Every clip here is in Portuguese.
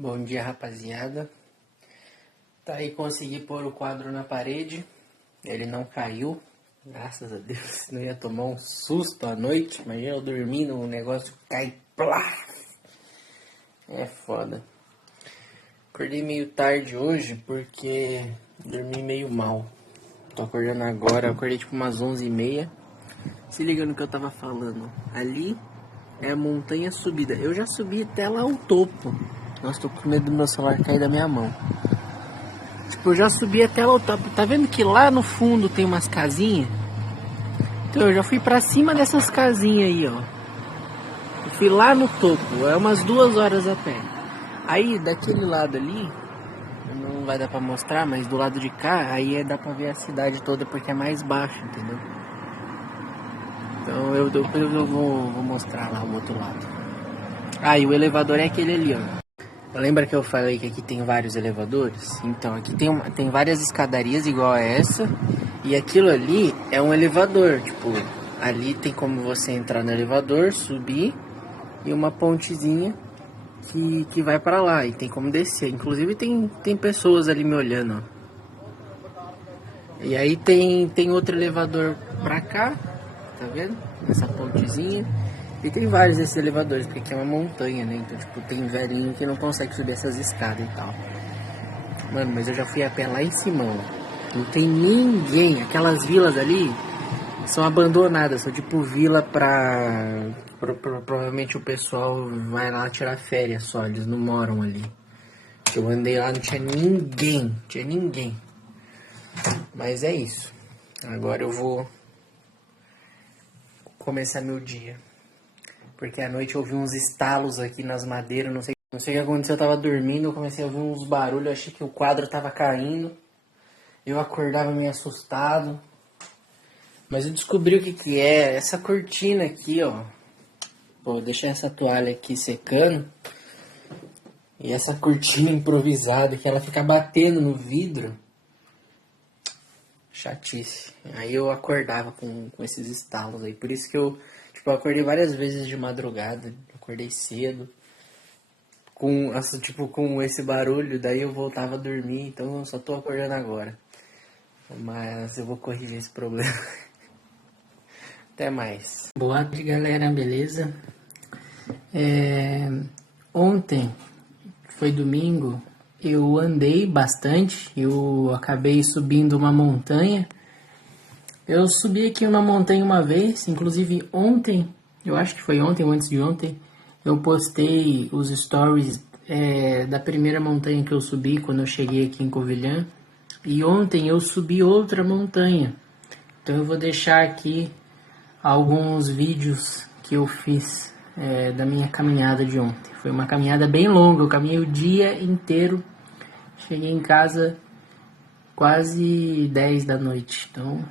Bom dia, rapaziada. Tá aí, consegui pôr o quadro na parede. Ele não caiu, graças a Deus. Não ia tomar um susto à noite. Imagina eu dormindo, o negócio cai, plá. É foda. Acordei meio tarde hoje porque dormi meio mal. Tô acordando agora, eu acordei tipo umas 11h30. Se liga no que eu tava falando. Ali é a montanha subida. Eu já subi até lá ao topo. Nossa, tô com medo do meu celular cair da minha mão. Tipo, eu já subi até lá ao topo. Tá vendo que lá no fundo tem umas casinhas? Então eu já fui pra cima dessas casinhas aí, ó. Eu fui lá no topo, é umas 2 horas a pé. Aí, daquele lado ali, não vai dar pra mostrar, mas do lado de cá, aí dá pra ver a cidade toda porque é mais baixo, entendeu? Então depois eu vou mostrar lá o outro lado. Ah, e o elevador é aquele ali, ó. Lembra que eu falei que aqui tem vários elevadores? Então, aqui tem várias escadarias igual a essa. E aquilo ali é um elevador. Tipo, ali tem como você entrar no elevador, subir. E uma pontezinha que vai pra lá. E tem como descer. Inclusive tem pessoas ali me olhando, ó. E aí tem outro elevador pra cá. Tá vendo? Nessa pontezinha. E tem vários desses elevadores, porque aqui é uma montanha, né? Então, tipo, tem velhinho que não consegue subir essas escadas e tal. Mano, mas eu já fui a pé lá em cima, ó. Não tem ninguém. Aquelas vilas ali são abandonadas. São tipo vila provavelmente o pessoal vai lá tirar férias só. Eles não moram ali. Eu andei lá, não tinha ninguém. Tinha ninguém. Mas é isso. Agora eu vou começar meu dia. Porque à noite eu ouvi uns estalos aqui nas madeiras, não sei o que aconteceu, eu tava dormindo, eu comecei a ouvir uns barulhos, achei que o quadro tava caindo. Eu acordava meio assustado. Mas eu descobri o que é, essa cortina aqui, ó. Vou deixar essa toalha aqui secando. E essa cortina improvisada que ela fica batendo no vidro. Chatice. Aí eu acordava com esses estalos aí. Por isso que eu acordei várias vezes de madrugada. Acordei cedo. Com esse barulho, daí eu voltava a dormir. Então eu só tô acordando agora. Mas eu vou corrigir esse problema. Até mais. Boa tarde, galera. Beleza? Ontem, foi domingo, eu andei bastante. Eu acabei subindo uma montanha. Eu subi aqui uma montanha uma vez, inclusive ontem, eu acho que foi ontem ou antes de ontem, eu postei os stories da primeira montanha que eu subi quando eu cheguei aqui em Covilhã. E ontem eu subi outra montanha. Então eu vou deixar aqui alguns vídeos que eu fiz da minha caminhada de ontem. Foi uma caminhada bem longa, eu caminhei o dia inteiro. Cheguei em casa quase 10 da noite. Então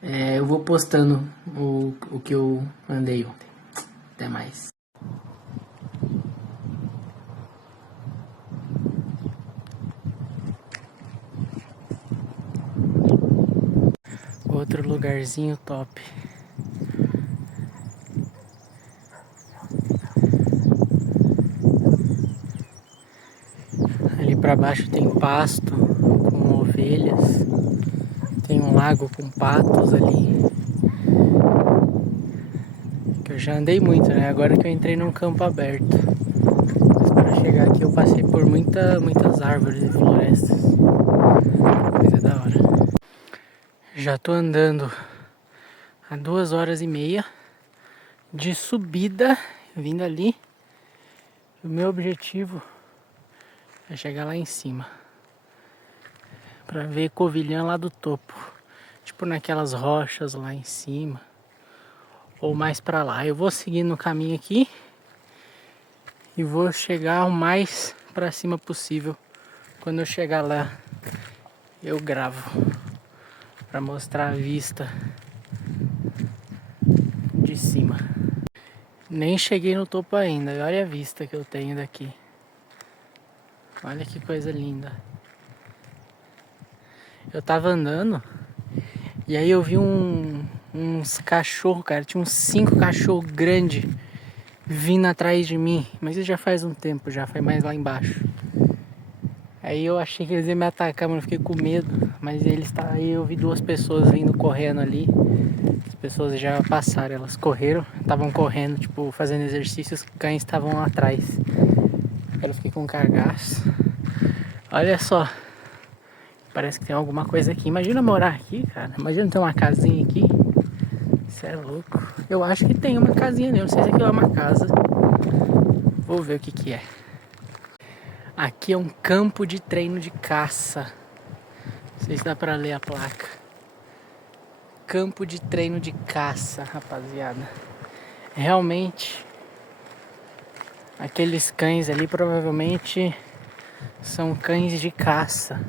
eu vou postando o que eu andei ontem. Até mais. Outro lugarzinho top. Ali pra baixo tem pasto com ovelhas. Tem um lago com patos ali. Que eu já andei muito, né? Agora que eu entrei num campo aberto. Mas para chegar aqui eu passei por muitas árvores e florestas. Coisa da hora. Já tô andando há 2h30 de subida, vindo ali. O meu objetivo é chegar lá em cima. Pra ver Covilhã lá do topo. Tipo naquelas rochas lá em cima. Ou mais pra lá. Eu vou seguir no caminho aqui. E vou chegar o mais pra cima possível. Quando eu chegar lá, eu gravo. Pra mostrar a vista de cima. Nem cheguei no topo ainda. Olha a vista que eu tenho daqui. Olha que coisa linda. Eu tava andando e aí eu vi uns cachorros, cara. Tinha uns 5 cachorros grandes vindo atrás de mim, mas isso já faz um tempo, já foi mais lá embaixo. Aí eu achei que eles iam me atacar, mas eu fiquei com medo. Mas aí eu vi duas pessoas vindo correndo ali. As pessoas já passaram, elas correram, estavam correndo, tipo, fazendo exercícios, os cães estavam lá atrás. Eu fiquei com um cagaço. Olha só, parece que tem alguma coisa aqui. Imagina morar aqui, cara. Imagina ter uma casinha aqui. Isso é louco. Eu acho que tem uma casinha ali, não sei se aquilo é uma casa. Vou ver o que que é. Aqui é um campo de treino de caça. Não sei se dá pra ler a placa. Campo de treino de caça, rapaziada. Realmente, aqueles cães ali provavelmente são cães de caça.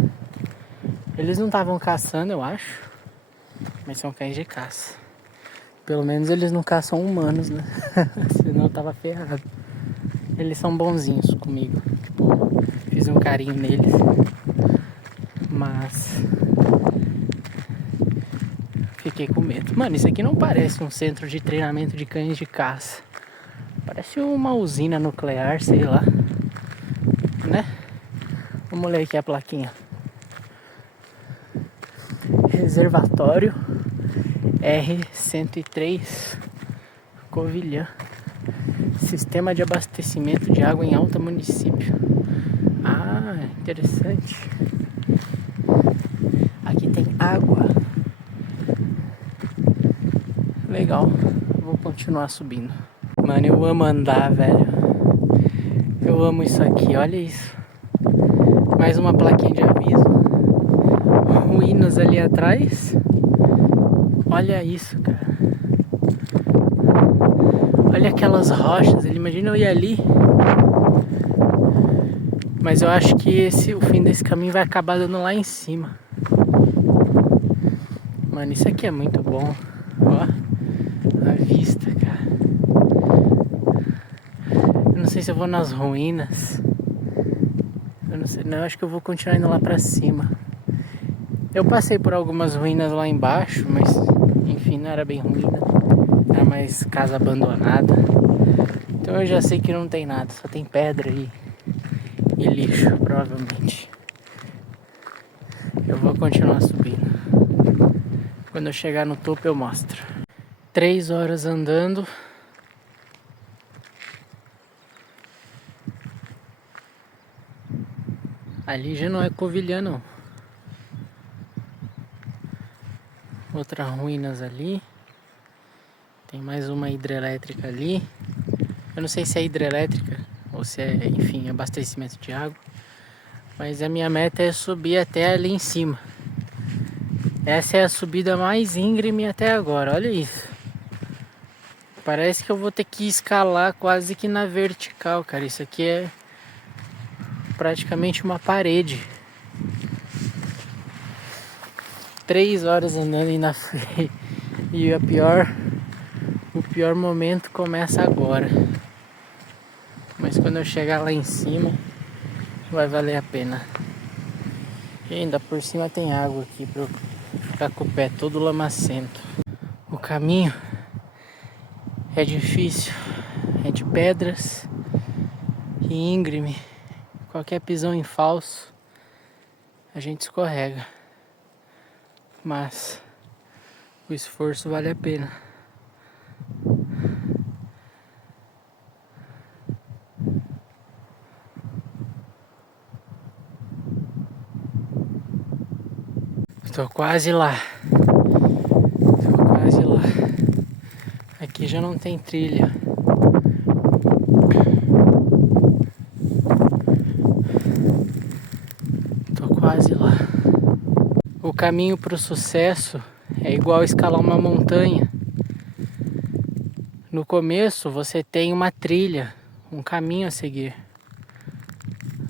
Eles não estavam caçando, eu acho. Mas são cães de caça. Pelo menos eles não caçam humanos, né? Senão eu tava ferrado. Eles são bonzinhos comigo. Tipo, fiz um carinho neles. Mas fiquei com medo. Mano, isso aqui não parece um centro de treinamento de cães de caça. Parece uma usina nuclear, sei lá. Né? Vamos ler aqui a plaquinha. Reservatório R103 Covilhã. Sistema de abastecimento de água em Alta Município. Ah, interessante. Aqui tem água. Legal. Vou continuar subindo. Mano, eu amo andar, velho. Eu amo isso aqui, olha isso. Mais uma plaquinha de aviso. Ruínas ali atrás. Olha isso, cara. Olha aquelas rochas. Imagina eu ir ali. Mas eu acho que o fim desse caminho vai acabar dando lá em cima. Mano, isso aqui é muito bom. Ó, a vista, cara. Eu não sei se eu vou nas ruínas. Eu não sei, não, eu acho que eu vou continuar indo lá pra cima. Eu passei por algumas ruínas lá embaixo, mas enfim, não era bem ruína. Era mais casa abandonada. Então eu já sei que não tem nada, só tem pedra e lixo, provavelmente. Eu vou continuar subindo. Quando eu chegar no topo eu mostro. 3 horas andando. Ali já não é Covilhã, não. Outras ruínas ali. Tem mais uma hidrelétrica ali. Eu não sei se é hidrelétrica ou se é, enfim, abastecimento de água. Mas a minha meta é subir até ali em cima. Essa é a subida mais íngreme até agora, olha isso. Parece que eu vou ter que escalar quase que na vertical, cara. Isso aqui é praticamente uma parede. 3 horas andando e na frente. E o pior momento começa agora. Mas quando eu chegar lá em cima, vai valer a pena. E ainda por cima tem água aqui pra eu ficar com o pé todo lamacento. O caminho é difícil, é de pedras e íngreme. Qualquer pisão em falso, a gente escorrega. Mas o esforço vale a pena. Estou quase lá. Estou quase lá. Aqui já não tem trilha. Estou quase lá. O caminho para o sucesso é igual escalar uma montanha. No começo você tem uma trilha, um caminho a seguir.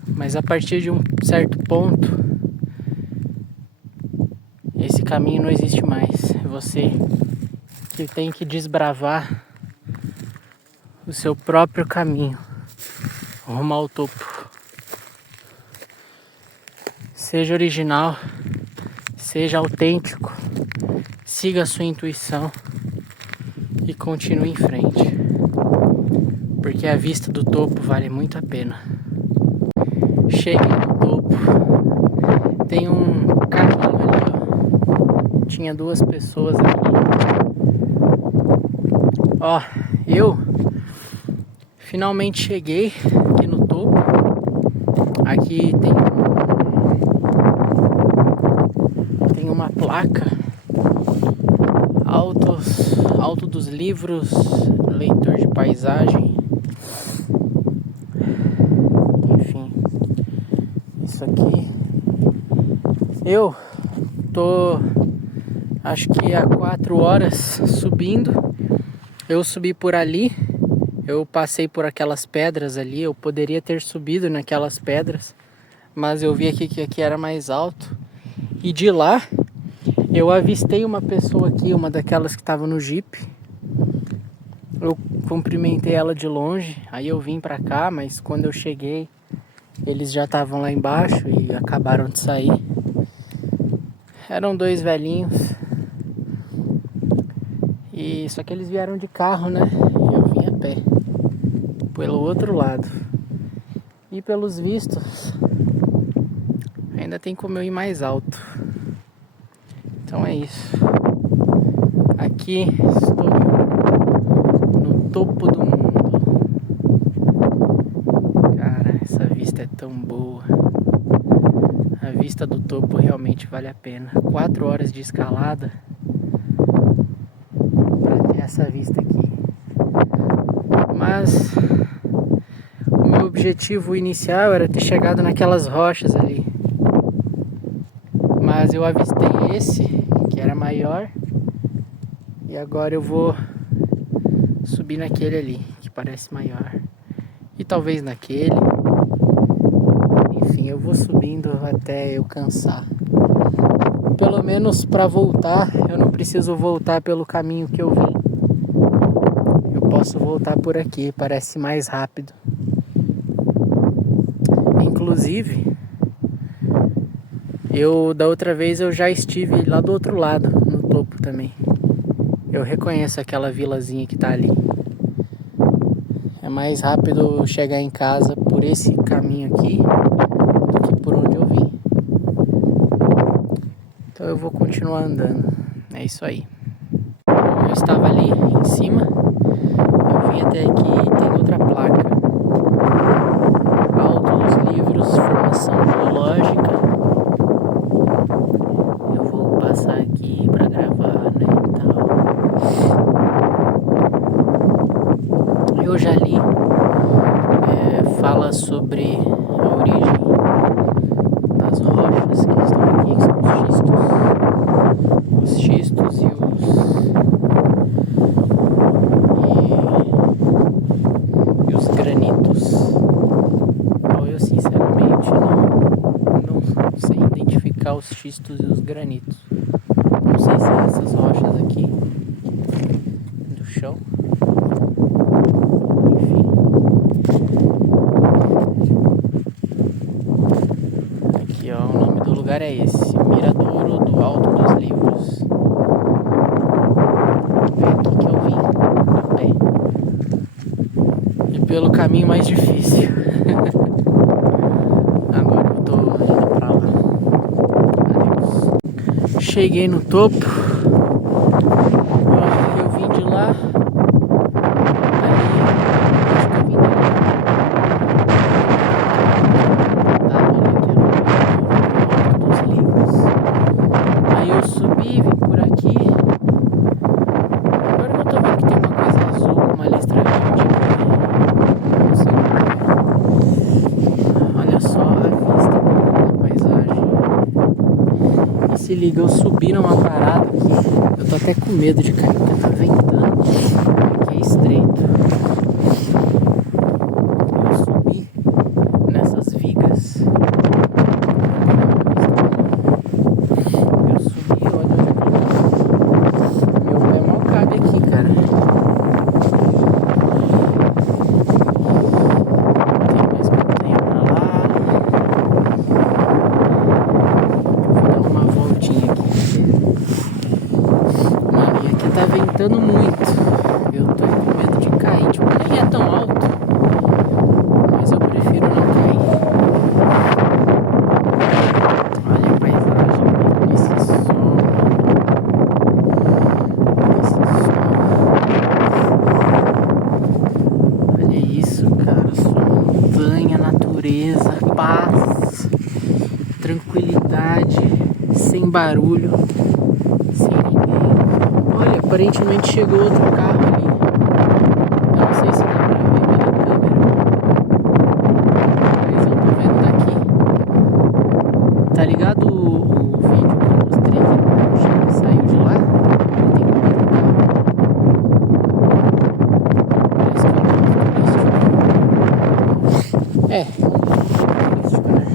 Mas a partir de um certo ponto, esse caminho não existe mais. É você que tem que desbravar o seu próprio caminho rumo ao topo. Seja original, seja autêntico, siga a sua intuição e continue em frente. porque a vista do topo vale muito a pena. Cheguei no topo, tem um carrinho ali, ó. Tinha 2 pessoas ali. Ó, eu finalmente cheguei aqui no topo. Aqui tem uma placa Alto dos Livros, leitor de paisagem. Enfim, isso aqui. Eu tô, acho que há 4 horas subindo. Eu subi por ali. Eu passei por aquelas pedras ali. Eu poderia ter subido naquelas pedras, mas eu vi aqui que aqui era mais alto. E de lá eu avistei uma pessoa aqui, uma daquelas que estava no Jeep. Eu cumprimentei ela de longe, aí eu vim pra cá, mas quando eu cheguei, eles já estavam lá embaixo e acabaram de sair. Eram 2 velhinhos. E só que eles vieram de carro, né? E eu vim a pé, pelo outro lado. E pelos vistos, ainda tem como eu ir mais alto. Então é isso. Aqui estou no topo do mundo. Cara, essa vista é tão boa. A vista do topo realmente vale a pena. 4 horas de escalada para ter essa vista aqui. Mas o meu objetivo inicial era ter chegado naquelas rochas ali. Mas eu avistei esse, que era maior, e agora eu vou subir naquele ali, que parece maior, e talvez naquele. Enfim, eu vou subindo até eu cansar. Pelo menos para voltar, eu não preciso voltar pelo caminho que eu vim. Eu posso voltar por aqui, parece mais rápido. Inclusive, da outra vez eu já estive lá do outro lado, no topo também. Eu reconheço aquela vilazinha que tá ali. É mais rápido chegar em casa por esse caminho aqui do que por onde eu vim. Então eu vou continuar andando. É isso aí. Eu estava ali em cima. Eu vim até aqui e tem outra placa. Alto dos Livros, Formação Geológica. Passar aqui pra gravar, né, e tal. Eu já li, fala sobre a origem das rochas que estão aqui, que são os xistos e os granitos. Bom, eu sinceramente não sei identificar os xistos e os granitos. Não sei se é essas rochas aqui do chão. Enfim. Aqui, ó, o nome do lugar é esse: Miradouro do Alto dos Livros. É aqui que eu vim, a pé. E pelo caminho mais difícil. Agora eu tô indo pra lá. Adeus. Cheguei no topo. Eu vim de lá. Acho que eu vim de lá. Tava ali que era o Alto dos Livros. Aí eu subi, vim por aqui. Agora eu tô vendo que tem uma coisa azul com uma listra verde. Não sei o que é. Olha só a vista da paisagem. E se liga, eu subi numa parada aqui. Eu tô até com medo de cair, porque tá ventando. Aqui é estreito. Eu subi nessas vigas. Eu subi, olha onde eu tô. Meu pé mal cabe aqui, cara. Tem mais montanha pra lá. Eu vou dar uma voltinha aqui. Mano, e aqui tá ventando muito. sem barulho, sem ninguém. Olha, aparentemente chegou outro carro ali. Eu não sei se dá pra ver pela câmera, mas eu tô vendo daqui. Tá ligado o vídeo que eu mostrei que o Chico saiu de lá? Ele tem um outro carro. Parece que é um ponto turístico. É, turístico, né?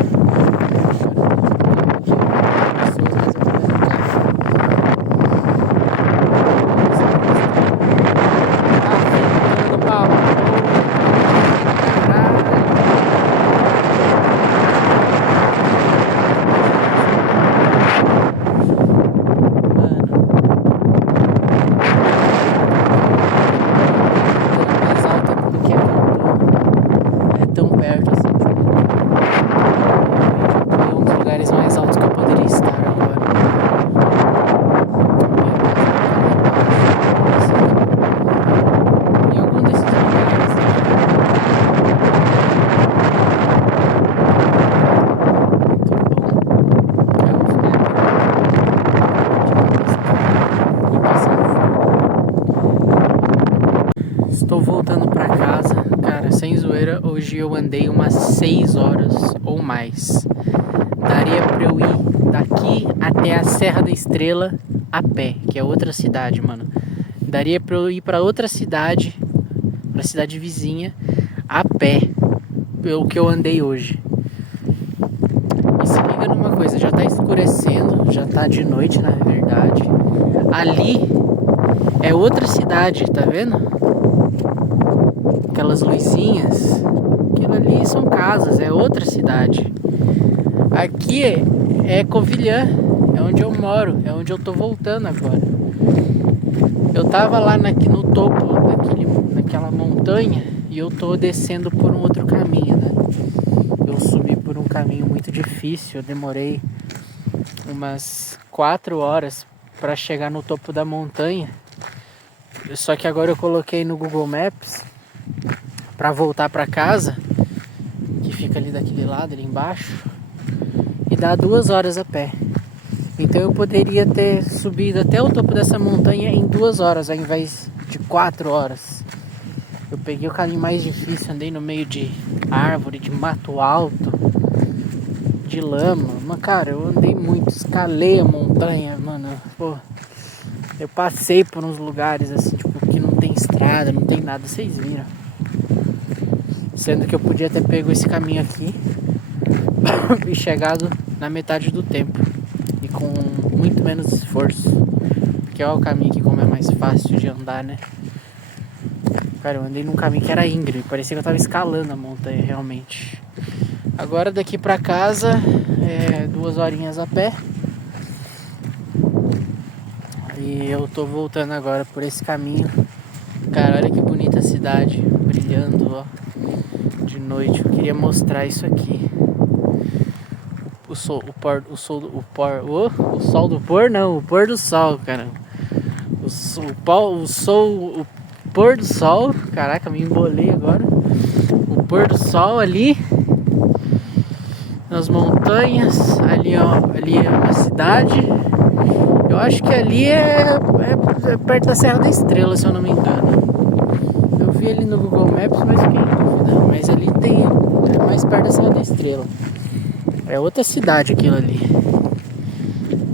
Mais altos que eu poderia estar agora. Em algum desses lugares. Estou voltando pra casa, cara, sem zoeira. Hoje eu andei umas 6 horas ou mais. Daria pra eu ir daqui até a Serra da Estrela a pé, que é outra cidade, mano. Daria pra eu ir pra outra cidade, pra cidade vizinha, a pé, pelo que eu andei hoje. E se liga numa coisa, já tá escurecendo, já tá de noite na verdade. Ali é outra cidade, tá vendo? Aquelas luzinhas, aquilo ali são casas, é outra cidade. Aqui é Covilhã, é onde eu moro, é onde eu tô voltando agora. Eu tava lá no topo daquela montanha e eu tô descendo por um outro caminho, né? Eu subi por um caminho muito difícil, eu demorei umas 4 horas para chegar no topo da montanha. Só que agora eu coloquei no Google Maps para voltar para casa, que fica ali daquele lado, ali embaixo. E dá 2 horas a pé. Então eu poderia ter subido até o topo dessa montanha em 2 horas, ao invés de 4 horas. Eu peguei o caminho mais difícil, andei no meio de árvore, de mato alto, de lama. Mas cara, eu andei muito, escalei a montanha, mano. Pô, eu passei por uns lugares assim, tipo, que não tem estrada, não tem nada, vocês viram. Sendo que eu podia ter pego esse caminho aqui e chegado na metade do tempo e com muito menos esforço, que é o caminho que, como é mais fácil de andar, né? Cara, eu andei num caminho que era íngreme, parecia que eu tava escalando a montanha realmente. Agora daqui pra casa é 2 horinhas a pé e eu tô voltando agora por esse caminho. Cara, olha que bonita a cidade brilhando, ó, de noite. Eu queria mostrar isso aqui. O sol do pôr, não, o pôr do sol, cara. O pôr do sol, caraca, me embolei agora. O pôr do sol ali nas montanhas, ali ó, ali é uma cidade. Eu acho que ali é perto da Serra da Estrela, se eu não me engano. Eu vi ali no Google Maps, mas fiquei em dúvida. Mas ali é mais perto da Serra da Estrela. É outra cidade aquilo ali.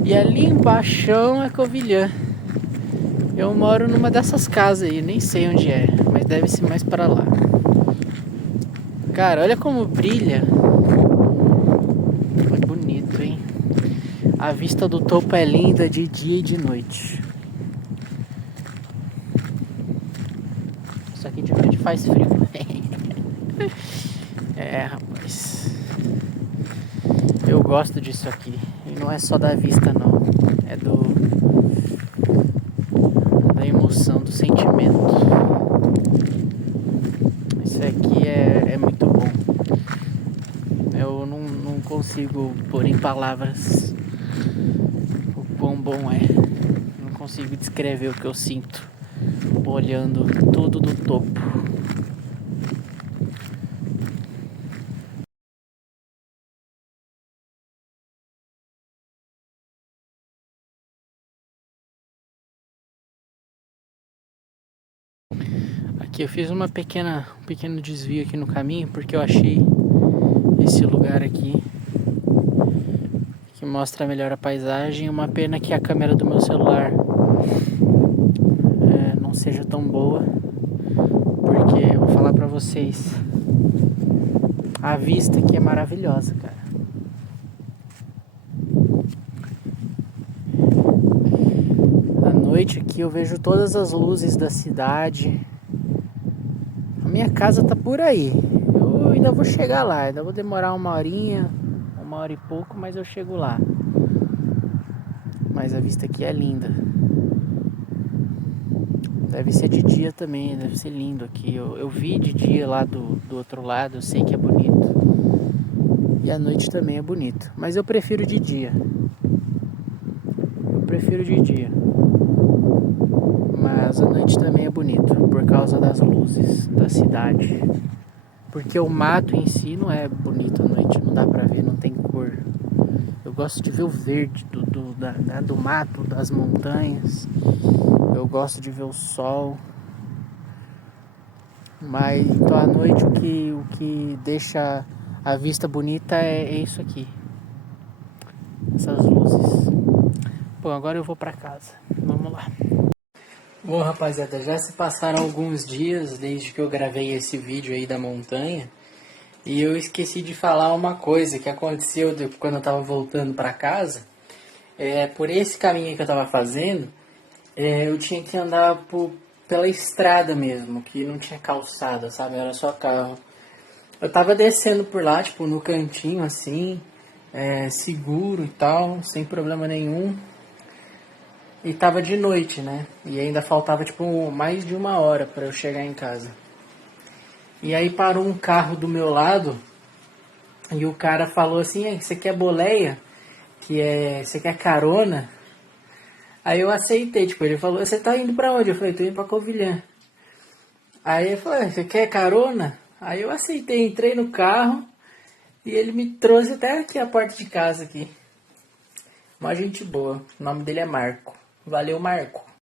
E ali embaixo é Covilhã. Eu moro numa dessas casas aí, nem sei onde é, mas deve ser mais para lá. Cara, olha como brilha. Foi bonito, hein? A vista do topo é linda de dia e de noite. Só que de noite faz frio. É, rapaz. Eu gosto disso aqui. E não é só da vista, não. É da emoção, do sentimento. Isso aqui é muito bom. Eu não consigo pôr em palavras o quão bom é. Não consigo descrever o que eu sinto olhando tudo do topo. Aqui eu fiz um pequeno desvio aqui no caminho, porque eu achei esse lugar aqui que mostra melhor a paisagem. Uma pena que a câmera do meu celular não seja tão boa, porque eu vou falar pra vocês, a vista aqui é maravilhosa, cara. À noite aqui eu vejo todas as luzes da cidade. A minha casa tá por aí. Eu ainda vou chegar lá, ainda vou demorar uma hora e pouco, mas eu chego lá. Mas a vista aqui é linda. Deve ser de dia também, deve ser lindo aqui. Eu vi de dia lá do outro lado, eu sei que é bonito. E à noite também é bonito. Mas eu prefiro de dia. Mas à noite também é bonito, por causa das luzes da cidade. Porque o mato em si não é bonito à noite, não dá pra ver, não tem cor. Eu gosto de ver o verde do mato, das montanhas. Eu gosto de ver o sol. Mas então à noite o que deixa a vista bonita é isso aqui. Essas luzes. Bom, agora eu vou pra casa. Vamos lá. Bom, rapaziada, já se passaram alguns dias desde que eu gravei esse vídeo aí da montanha. E eu esqueci de falar uma coisa que aconteceu quando eu tava voltando pra casa. Por esse caminho que eu tava fazendo, eu tinha que andar pela estrada mesmo, que não tinha calçada, sabe? Era só carro. Eu tava descendo por lá, tipo, no cantinho assim, seguro e tal, sem problema nenhum. E tava de noite, né? E ainda faltava, tipo, mais de uma hora pra eu chegar em casa. E aí parou um carro do meu lado e o cara falou assim: você quer boleia? Você quer carona? Aí eu aceitei, tipo, ele falou: você tá indo pra onde? Eu falei: tô indo pra Covilhã. Aí ele falou: você quer carona? Aí eu aceitei, entrei no carro e ele me trouxe até aqui a porta de casa aqui. Uma gente boa, o nome dele é Marco. Valeu, Marco.